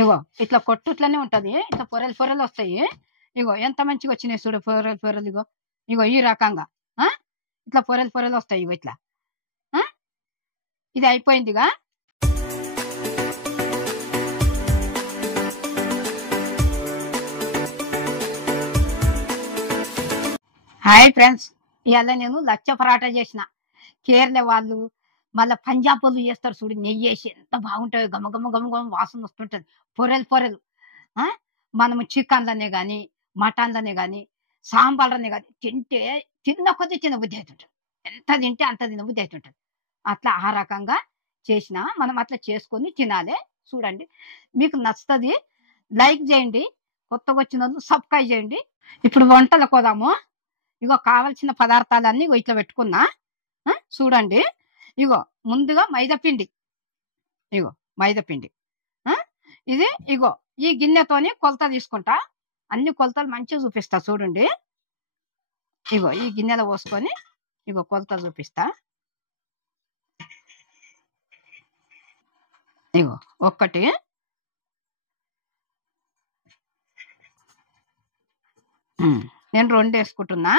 ఇగో ఇట్లా కొట్టుట్లనే ఉంటది, ఇట్లా పొరలు పొరలు వస్తాయి. ఇగో ఎంత మంచిగా వచ్చినాయి చూడు పొరలు పొరలు. ఇగో ఇగో ఈ రకంగా ఆ ఇట్లా పొరలు పొరలు వస్తాయి. ఇగో ఇట్లా ఆ ఇది అయిపోయిందిగా. హాయ్ ఫ్రెండ్స్, ఇవాళ నేను లచ్చ పరాటా చేసిన. కేరళ వాళ్ళు మళ్ళీ పంజాబ్ వాళ్ళు చేస్తారు చూడు, నెయ్యి వేసి ఎంత బాగుంటుంది, గమ గమ గమ గమ వాసన వస్తుంటుంది, పొరలు పొరలు. ఆ మనము చికెన్లనే కానీ మటన్లనే కానీ సాంబార్లనే కానీ తింటే తిన్న కొద్దీ తినబుద్ధి అవుతుంటుంది. ఎంత తింటే అంత తినబుద్ధి అవుతుంటుంది. అట్లా ఆ రకంగా చేసిన మనం అట్లా చేసుకొని తినాలి. చూడండి, మీకు నచ్చుతుంది, లైక్ చేయండి, కొత్తగా వచ్చిన వాళ్ళు సబ్స్క్రైబ్ చేయండి. ఇప్పుడు వంటలకు పోదాము. ఇగో కావలసిన పదార్థాలన్నీ ఇగో ఇట్లా పెట్టుకున్నా. చూడండి, ఇగో ముందుగా మైదాపిండి. ఇగో మైదాపిండి. ఇది ఇగో ఈ గిన్నెతోని కొలత తీసుకుంటా. అన్ని కొలతలు మంచిగా చూపిస్తా చూడండి. ఇగో ఈ గిన్నెలో పోసుకొని ఇగో కొలత చూపిస్తా. ఇగో ఒక్కటి, నేను 2 వేసుకుంటున్నా.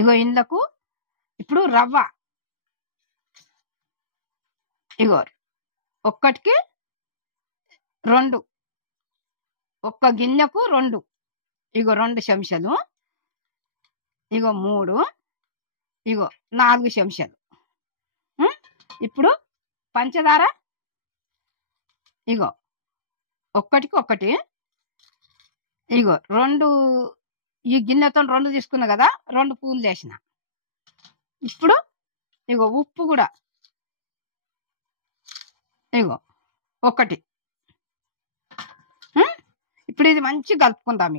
ఇగో ఇండ్లకు ఇప్పుడు రవ్వ. ఇగో ఒక్కటికి 2, ఒక్క గిన్నెకు 2. ఇగో 2 చెంచాలు. ఇగో 3, ఇగో 4 చెంచాలు. ఇప్పుడు పంచదార. ఇగో ఒక్కటికి 1. ఇగో 2, ఈ గిన్నెతో 2 తీసుకున్నా కదా, 2 పూలు వేసిన. ఇప్పుడు ఇగో ఉప్పు కూడా ఇగో 1. ఇప్పుడు ఇది మంచిగా కలుపుకుందాం.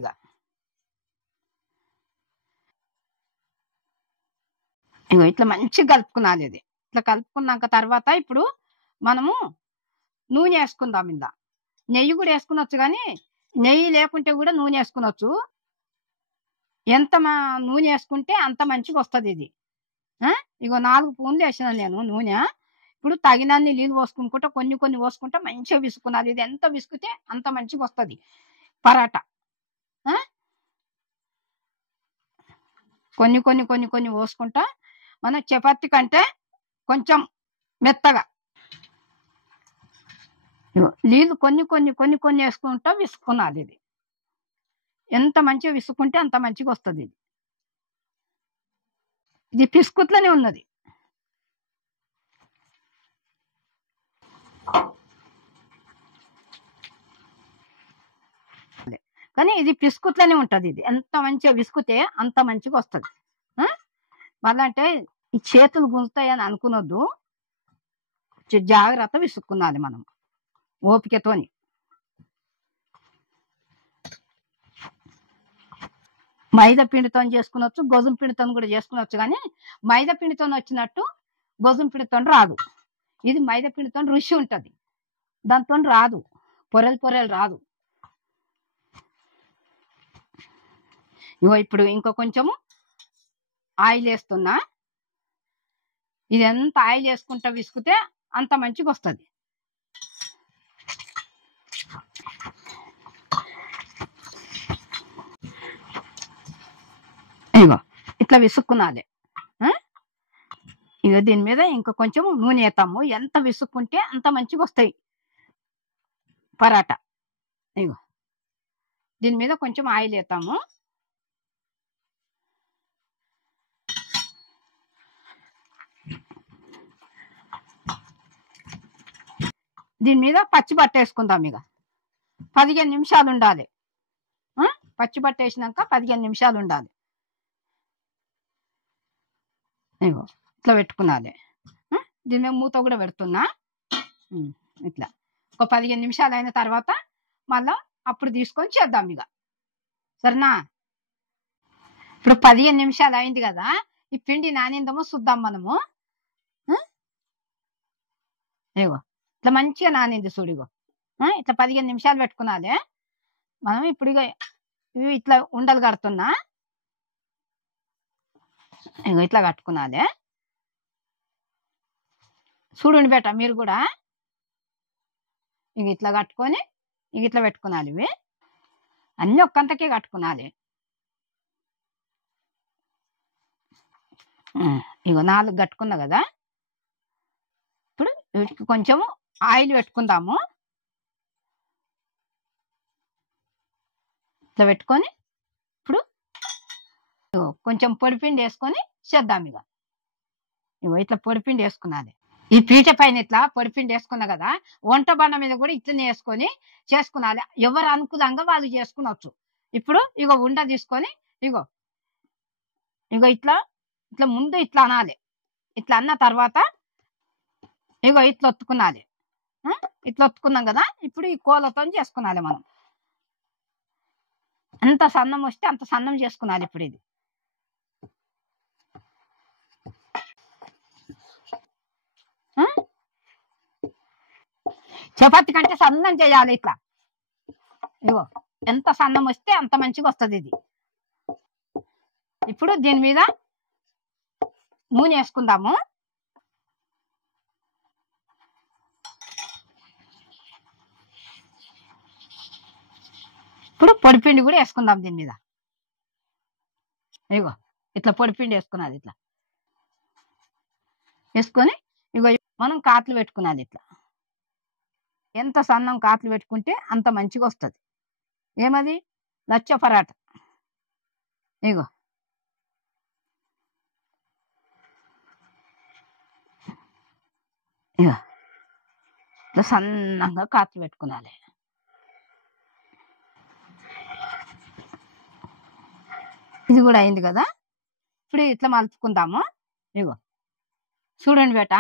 ఇగో ఇట్లా మంచిగా కలుపుకున్నాలి. ఇది ఇట్లా కలుపుకున్నాక తర్వాత ఇప్పుడు మనము నూనె వేసుకుందాం. ఇందా నెయ్యి కూడా వేసుకునొచ్చు, కానీ నెయ్యి లేకుంటే కూడా నూనె వేసుకునొచ్చు. ఎంత నూనె వేసుకుంటే అంత మంచిగా వస్తుంది ఇది. ఇగో 4 స్పూన్లు వేసిన నేను నూనె. ఇప్పుడు తగినన్ని నీళ్ళు పోసుకుంటా, కొన్ని కొన్ని పోసుకుంటా మంచిగా విసుకున్నది. ఇది ఎంత విసుకుతే అంత మంచిగా వస్తుంది పరాటా. కొన్ని కొన్ని కొన్ని కొన్ని పోసుకుంటా, మన చపాతి కంటే కొంచెం మెత్తగా. నీళ్ళు కొన్ని కొన్ని కొన్ని కొన్ని వేసుకుంటా విసుకున్నది. ఇది ఎంత మంచిగా విసుకుంటే అంత మంచిగా వస్తుంది. ఇది పిసుకుట్లనే ఉన్నది. కానీ ఇది పిసుకుట్లనే ఉంటది. ఇది ఎంత మంచిగా విసుకుతే అంత మంచిగా వస్తుంది. మళ్ళీ అంటే ఈ చేతులు గుంజుతాయని అనుకునొద్దు, జాగ్రత్త విసుక్కున్నది మనం ఓపికతోని. మైదా పిండితో చేసుకునొచ్చు, గోధుమ పిండితో కూడా చేసుకునొచ్చు, కానీ మైదా పిండితో వచ్చినట్టు గోధుమ పిండితో రాదు. ఇది మైదా పిండితో రుచి ఉంటుంది, దాంతో రాదు, పొరలు పొరలు రాదు. ఇగో ఇప్పుడు ఇంకో కొంచెము ఆయిల్ వేస్తున్నా. ఇది ఎంత ఆయిల్ వేసుకుంటా విసుకుతే అంత మంచిగా వస్తుంది. ఇగో ఇట్లా విసుక్కున్నది. ఇగో దీని మీద ఇంకా కొంచెం నూనె వేస్తాము. ఎంత విసుక్కుంటే అంత మంచిగా వస్తాయి పరాటా. ఇగో దీని మీద కొంచెం ఆయిల్ వేస్తాము. దీని మీద పచ్చి బట్ట వేసుకుందాం. ఇక 15 నిమిషాలు ఉండాలి. పచ్చి బట్ట వేసినాక 15 నిమిషాలు ఉండాలి. ఇగో ఇట్లా పెట్టుకున్నది. దీని మీద మూత కూడా పెడుతున్నా. ఇట్లా ఒక 15 నిమిషాలు అయిన తర్వాత మళ్ళా అప్పుడు తీసుకొని చేద్దాం. ఇక సరేనా? ఇప్పుడు 15 నిమిషాలు అయింది కదా, ఈ పిండి నానిందేమో చూద్దాం మనము. ఇగో ఇట్లా మంచిగా నానింది చూడు. ఇగో ఇట్లా 15 నిమిషాలు పెట్టుకున్నది. మనం ఇప్పుడు ఇక ఇవి ఇట్లా ఉండలు కడుతున్నా. ఇగో ఇట్లా కట్టుకున్నది. చూడండి బేట మీరు కూడా. ఇక ఇట్లా కట్టుకొని ఇక ఇట్లా పెట్టుకున్నాను. ఇవి అన్నీ ఒక్కంతకే కట్టుకున్నాలి. ఇగో 4 కట్టుకున్నా కదా. ఇప్పుడు వీటికి కొంచెము ఆయిల్ పెట్టుకుందాము. ఇట్లా పెట్టుకొని ఇప్పుడు కొంచెం పొడిపిండి వేసుకొని చేద్దాం. ఇగో ఇట్లా పొడిపిండి వేసుకున్నది. ఈ పీట పైన ఇట్లా పొడిపిండి వేసుకున్నా కదా, వంట బండ మీద కూడా ఇట్లనే వేసుకొని చేసుకున్నాలి. ఎవరు అనుకూలంగా వాళ్ళు చేసుకునవచ్చు. ఇప్పుడు ఇగో ఉండ తీసుకొని ఇగో ఇగో ఇట్లా ఇట్లా ముందు ఇట్లా అనాలి. ఇట్లా అన్న తర్వాత ఇగో ఇట్లా ఒత్తుకున్నది. ఇట్లా ఒత్తుకున్నాం కదా. ఇప్పుడు ఈ కోలతో చేసుకున్నాలి. మనం ఎంత సన్నం వస్తే అంత సన్నం చేసుకున్నాలి. ఇప్పుడు ఇది చపాతి కంటే సన్నం చేయాలి. ఇట్లా ఇగో ఎంత సన్నం వస్తే అంత మంచిగా వస్తుంది ఇది. ఇప్పుడు దీని మీద నూనె వేసుకుందాము. ఇప్పుడు పొడిపిండి కూడా వేసుకుందాం దీని మీద. ఇగో ఇట్లా పొడిపిండి వేసుకున్నది. ఇట్లా వేసుకొని ఇగో మనం కాట్లు పెట్టుకున్నది. ఇట్లా ఎంత సన్నం కాట్లు పెట్టుకుంటే అంత మంచిగా వస్తుంది. ఏమది లచ్చ పరాట. ఇగో ఇగో ఇట్లా సన్నంగా కాట్లు పెట్టుకున్నాలి. ఇది కూడా అయింది కదా. ఇప్పుడు ఇట్లా మలుచుకుందాము. ఇగో చూడండి బేట,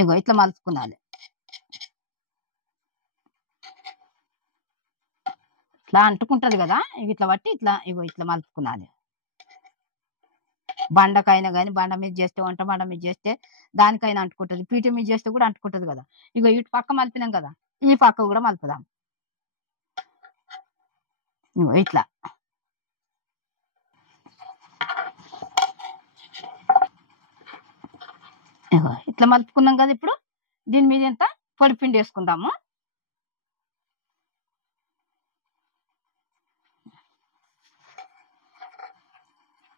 ఇగో ఇట్లా మలుచుకున్నాలి. ఇట్లా అంటుకుంటది కదా. ఇట్లా బట్టి ఇట్లా ఇగో ఇట్లా మలుచుకున్నాలి. బండకైనా కానీ బండ మీద చేస్తే, వంట బండ మీద చేస్తే దానికైనా అంటుకుంటుంది. పీట మీద చేస్తే కూడా అంటుకుంటుంది కదా. ఇగో ఇటు పక్క మలిపినాం కదా, ఈ పక్క కూడా మలుపుదాం. ఇగో ఇట్లా ఇగో ఇట్లా మలుపుకున్నాం కదా. ఇప్పుడు దీని మీద ఎంత పొడిపిండి వేసుకుందాము.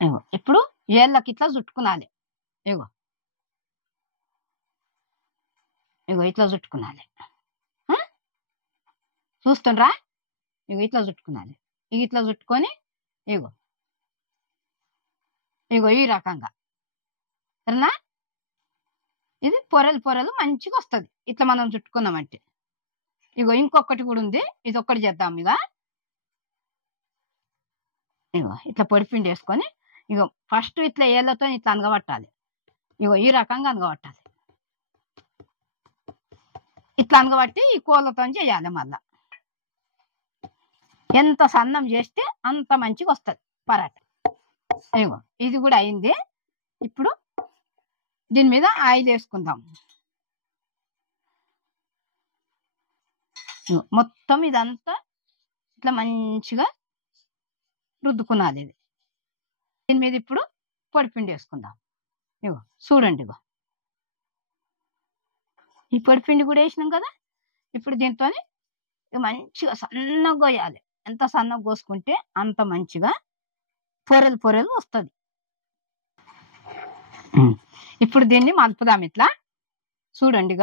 ఇగో ఇప్పుడు ఏళ్ళకి ఇట్లా చుట్టుకునాలి. ఇగో ఇగో ఇట్లా చుట్టుకునాలి. చూస్తుండ్రా? ఇగో ఇట్లా చుట్టుకునాలి. ఇట్లా చుట్టుకొని ఇగో ఇగో ఈ రకంగా. సరేనా? ఇది పొరలు పొరలు మంచిగా వస్తుంది ఇట్లా మనం చుట్టుకున్నామంటే. ఇగో ఇంకొకటి కూడా ఉంది. ఇది ఒక్కటి చేద్దాం. ఇగో ఇట్లా పొడిపిండి వేసుకొని ఇగో ఫస్ట్ ఇట్లా ఏళ్ళతో ఇట్లా అనగబట్టాలి. ఇగో ఈ రకంగా అనగబట్టాలి. ఇట్లా అనగబట్టి ఈ కోళ్ళతో చేయాలి. మళ్ళా ఎంత సన్నం చేస్తే అంత మంచిగా వస్తుంది పరాట. ఇగో ఇది కూడా అయింది. ఇప్పుడు దీని మీద ఆయిల్ వేసుకుందాం. మొత్తం ఇదంతా ఇట్లా మంచిగా రుద్దుకున్నది. ఇది దీని మీద ఇప్పుడు పొడిపిండి వేసుకుందాం. ఇగో చూడండి, ఇగో ఈ పొడిపిండి కూడా వేసినాం కదా. ఇప్పుడు దీంతో మంచిగా సన్నగా కోయాలి. ఎంత సన్నగా కోసుకుంటే అంత మంచిగా పొరలు పొరలు వస్తుంది. ఇప్పుడు దీన్ని మలుపుదాం. ఇట్లా చూడండి,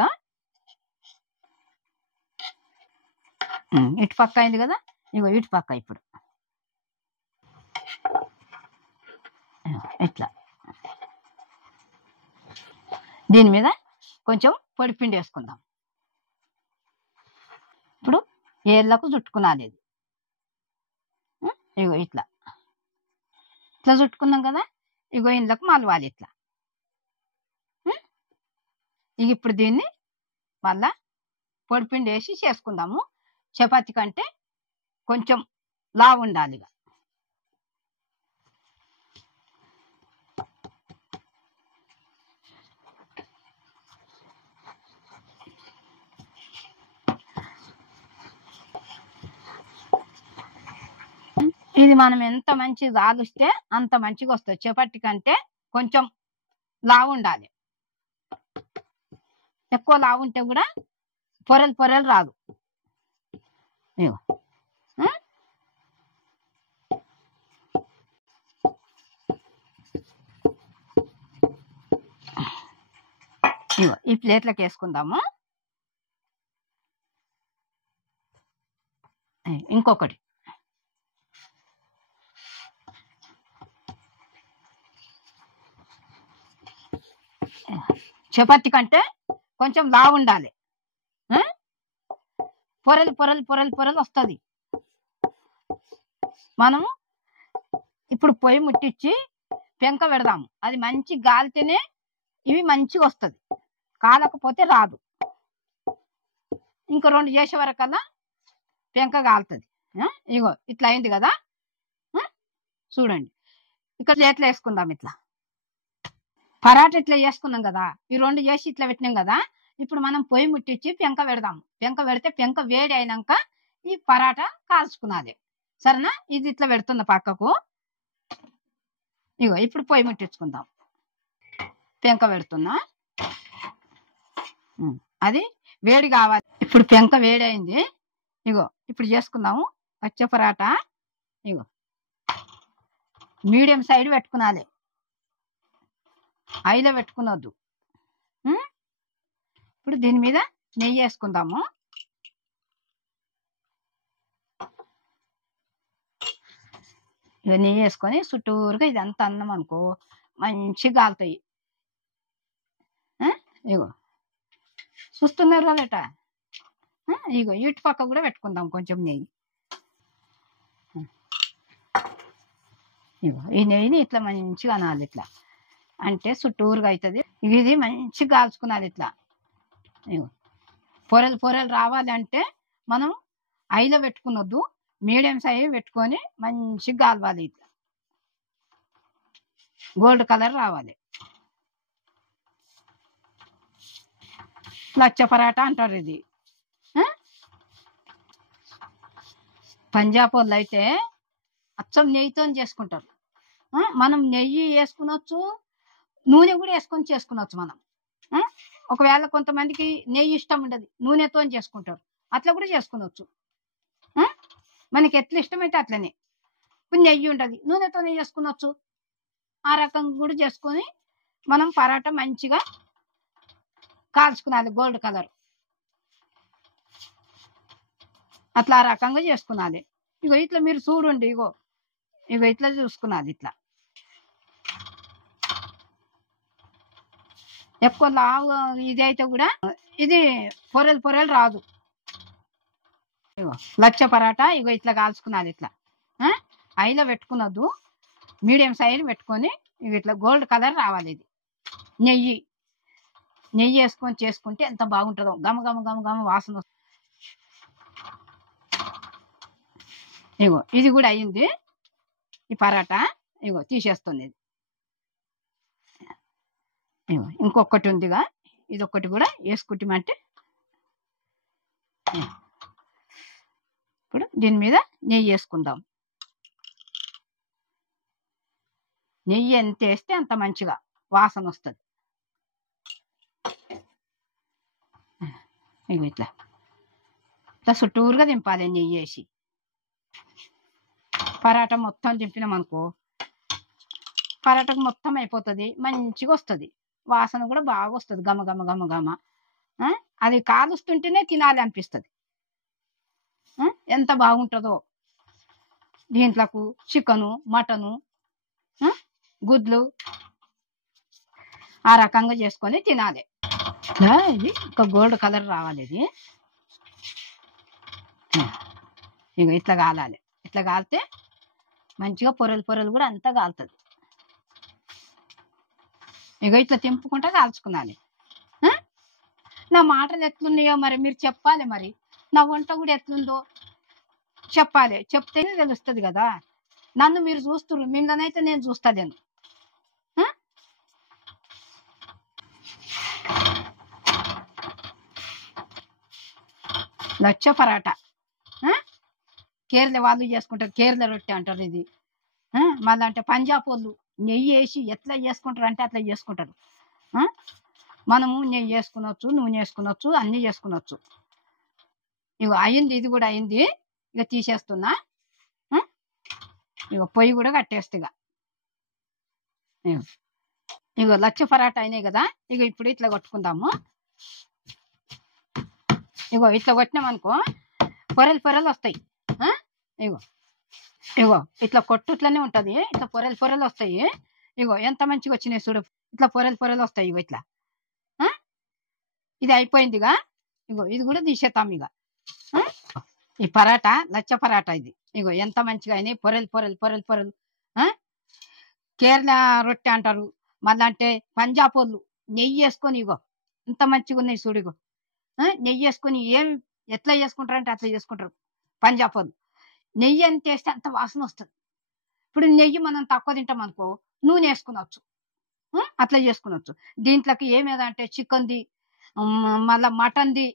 ఇటు పక్క అయింది కదా. ఇగో ఇటు పక్క ఇప్పుడు ఇట్లా దీని మీద కొంచెం పొడిపిండి వేసుకుందాం. ఇప్పుడు ఏళ్ళకు చుట్టుకునాలి. ఇగో ఇట్లా ఇట్లా చుట్టుకున్నాం కదా. ఇగో ఇండ్లకు మలవాలి ఇట్లా. ఇప్పుడు దీన్ని మళ్ళా పొడిపిండి వేసి చేసుకుందాము. చపాతి కంటే కొంచెం లావు ఉండాలి. ఇది మనం ఎంత మంచిగా కాలుస్తే అంత మంచిగా వస్తుంది. చపాతి కంటే కొంచెం లావు ఉండాలి. ఎక్కువ లావు ఉంటే కూడా పొరలు పొరలు రాదు. ఇగో ఇగో ఈ ప్లేట్లకు వేసుకుందాము. ఇంకొకటి చపాతి కంటే కొంచెం లావు ఉండాలి. పొరలు పొరలు పొరలు పొరలు వస్తుంది. మనము ఇప్పుడు పొయ్యి ముట్టించి పెంక పెడదాము. అది మంచి గాలితేనే ఇవి మంచిగా వస్తుంది, కాలకపోతే రాదు. ఇంకో 2 చేసే వరకల్లా పెంక కాలుతుంది. ఇగో ఇట్లా అయింది కదా, చూడండి. ఇక్కడ చేతిలో వేసుకుందాం. ఇట్లా పరాట ఇట్లా చేసుకున్నాం కదా, ఈ 2 చేసి ఇట్లా పెట్టినాం కదా. ఇప్పుడు మనం పొయ్యి ముట్టించి పెంక పెడదాము. పెంక పెడితే పెంక వేడి అయినాక ఈ పరాట కాల్చుకున్నది. సరేనా? ఇది ఇట్లా పెడుతున్న పక్కకు. ఇగో ఇప్పుడు పొయ్యి ముట్టించుకుందాం. పెంక పెడుతున్నా, అది వేడి కావాలి. ఇప్పుడు పెంక వేడి అయింది. ఇగో ఇప్పుడు చేసుకుందాము పచ్చ పరాట. ఇగో మీడియం సైడ్ పెట్టుకునాలి, హైలో పెట్టుకునొద్దు. ఇప్పుడు దీని మీద నెయ్యి వేసుకుందాము. ఇక నెయ్యి వేసుకొని చుట్టూరుగా ఇదంతా అన్నం అనుకో మంచిగా కాలుతాయి. ఇగో చూస్తున్నారు కదట. ఇగో ఇటు పక్క కూడా పెట్టుకుందాం కొంచెం నెయ్యి. ఇగో ఈ నెయ్యిని ఇట్లా మంచిగా అనాలి. ఇట్లా అంటే చుట్టూరుగా అవుతుంది. ఇది మంచిగా కాల్చుకున్నది ఇట్లా. ఇగో పొరలు పొరలు రావాలంటే మనం హైలో పెట్టుకునొద్దు, మీడియం సైజ్ పెట్టుకొని మంచిగా కాలవాలి. ఇట్లా గోల్డ్ కలర్ రావాలి. లచ్చ పరాట అంటారు ఇది. పంజాబ్ వాళ్ళు అయితే అచ్చం నెయ్యితో చేసుకుంటారు. మనం నెయ్యి వేసుకునొచ్చు, నూనె కూడా వేసుకొని చేసుకునొచ్చు. మనం ఒకవేళ కొంతమందికి నెయ్యి ఇష్టం ఉండదు, నూనెతో చేసుకుంటారు. అట్లా కూడా చేసుకునొచ్చు. మనకి ఎట్లా ఇష్టమైతే అట్లనే. ఇప్పుడు నెయ్యి ఉండదు, నూనెతోనే చేసుకునొచ్చు. ఆ రకంగా కూడా చేసుకొని మనం పరాట మంచిగా కాల్చుకునాలి. గోల్డ్ కలర్ అట్లా ఆ రకంగా చేసుకునాలి. ఇగో ఇట్లా మీరు చూడండి. ఇగో ఇగో ఇట్లా చూసుకున్నది. ఇట్లా ఎక్కువ లావు ఇది అయితే కూడా ఇది పొరలు పొరలు రాదు. ఇగో లచ్చ పరాట ఇగో ఇట్లా కాల్చుకున్నది. ఇట్లా హైలో పెట్టుకున్నద్దు, మీడియం సైజ్ పెట్టుకొని ఇవి ఇట్లా గోల్డ్ కలర్ రావాలి. ఇది నెయ్యి నెయ్యి వేసుకొని చేసుకుంటే ఎంత బాగుంటుందో, గమ గమ గమ గమ వాసన వస్తుంది. ఇగో ఇది కూడా అయ్యింది ఈ పరాట. ఇగో తీసేస్తుంది ఇది. ఇగో ఇంకొకటి ఉందిగా, ఇది ఒక్కటి కూడా వేసుకుంటామంటే ఇప్పుడు దీని మీద నెయ్యి వేసుకుందాం. నెయ్యి ఎంత వేస్తే అంత మంచిగా వాసన వస్తుంది. ఇగో ఇట్లా ఇట్లా చుట్టూరుగా దింపాలి నెయ్యి వేసి. పరాట మొత్తం దింపినాం అనుకో, పరాటకు మొత్తం అయిపోతుంది, మంచిగా వస్తుంది. వాసన కూడా బాగా వస్తుంది, గమ గమ గమ గమ. అది కాలుస్తుంటేనే తినాలి అనిపిస్తుంది. ఎంత బాగుంటుందో. దీంట్లకు చికెను, మటను, గుడ్లు ఆ రకంగా చేసుకొని తినాలి. ఇది ఒక గోల్డ్ కలర్ రావాలి. ఇది ఇక ఇట్లా కాలాలి. ఇట్లా కాలితే మంచిగా పొరలు పొరలు కూడా అంతా కాలుతుంది. ఇక ఇట్లా తెంపుకుంటా కాల్చుకున్నాను. నా మాటలు ఎట్లున్నాయో మరి మీరు చెప్పాలి. మరి నా వంట కూడా ఎట్లుందో చెప్పాలి. చెప్తేనే తెలుస్తుంది కదా. నన్ను మీరు చూస్తున్నారు, మిమ్మల్ని అయితే నేను చూస్తాను. లచ్చ పరాట కేరళ వాళ్ళు చేసుకుంటారు, కేరళ రొట్టె అంటారు ఇది. మళ్ళీ అంటే పంజాబ్ వాళ్ళు నెయ్యి వేసి ఎట్లా చేసుకుంటారు అంటే అట్లా చేసుకుంటారు. మనము నెయ్యి వేసుకునొచ్చు, నూనె వేసుకునొచ్చు, అన్నీ చేసుకునొచ్చు. ఇగో అయింది, ఇది కూడా అయింది. ఇక తీసేస్తున్నా. ఇగో పొయ్యి కూడా కట్టేస్తా. ఇగో లచ్చ పరాటా అయినాయి కదా. ఇగో ఇప్పుడు ఇట్లా కొట్టుకుందాము. ఇగో ఇట్లా కొట్టినామనుకో పొరలు పొరలు వస్తాయి. ఇగో ఇగో ఇట్లా కొట్టుట్లనే ఉంటది. ఇట్లా పొరలు పొరలు వస్తాయి. ఇగో ఎంత మంచిగా వచ్చినాయి చూడు. ఇట్లా పొరలు పొరలు వస్తాయి. ఇగో ఇట్లా ఇది అయిపోయిందిగా. ఇగో ఇది కూడా తీసేద్దాం. ఇక ఈ పరాటా లచ్చ పరాటా ఇది. ఇగో ఎంత మంచిగా అయినాయి, పొరలు పొరలు పొరలు పొరలు. కేరళ రొట్టె అంటారు, మళ్ళా అంటే పంజాబ్ వాళ్ళు నెయ్యి వేసుకొని ఇగో ఎంత మంచిగా ఉన్నాయి చూడు. ఇగో నెయ్యి వేసుకొని ఎట్లా చేసుకుంటారు అంటే అట్లా చేసుకుంటారు పంజాబ్ వాళ్ళు. నెయ్యి ఎంత వేస్తే అంత వాసన వస్తుంది. ఇప్పుడు నెయ్యి మనం తక్కువ తింటాం అనుకో, నూనె వేసుకునవచ్చు, అట్లా చేసుకునవచ్చు. దీంట్లోకి ఏమేదంటే చికెన్ది, మళ్ళా మటన్ది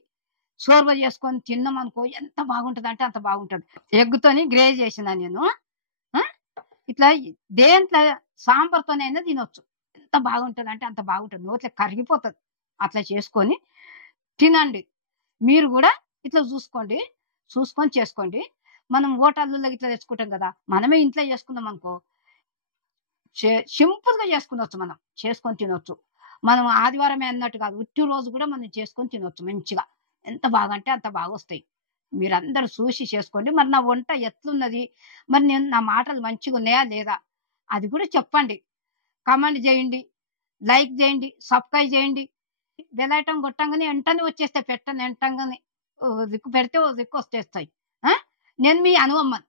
షోర్బా చేసుకొని తిన్నాం అనుకో ఎంత బాగుంటుంది అంటే అంత బాగుంటుంది. ఎగ్గుతోని గ్రేవీ చేసిన నేను. ఇట్లా దేంట్లో సాంబార్తోనైనా తినొచ్చు. ఎంత బాగుంటుంది అంటే అంత బాగుంటుంది, నోట్లో కరిగిపోతుంది. అట్లా చేసుకొని తినండి. మీరు కూడా ఇట్లా చూసుకొని చేసుకోండి. మనం హోటళ్ళలో ఇట్లా తెచ్చుకుంటాం కదా, మనమే ఇంట్లో చేసుకున్నాం అనుకో సింపుల్ గా చేసుకునొచ్చు, మనం చేసుకొని తినొచ్చు. మనం ఆదివారమే అన్నట్టు కాదు, ఉట్టి రోజు కూడా మనం చేసుకొని తినొచ్చు మంచిగా. ఎంత బాగా అంటే అంత బాగా వస్తాయి. మీరందరూ చూసి చేసుకోండి. మరి నా వంట ఎట్లున్నది, మరి నేను నా మాటలు మంచిగా ఉన్నాయా లేదా అది కూడా చెప్పండి. కామెంట్ చేయండి, లైక్ చేయండి, సబ్స్క్రైబ్ చేయండి. బెల్ ఐకాన్ కొట్టంగానే వెంటనే వచ్చేస్తాయి. పెట్టని వెంటనే దిక్కు పెడితే ఓ దిక్కు వచ్చేస్తాయి. నేను మీ అనువమ్మన్.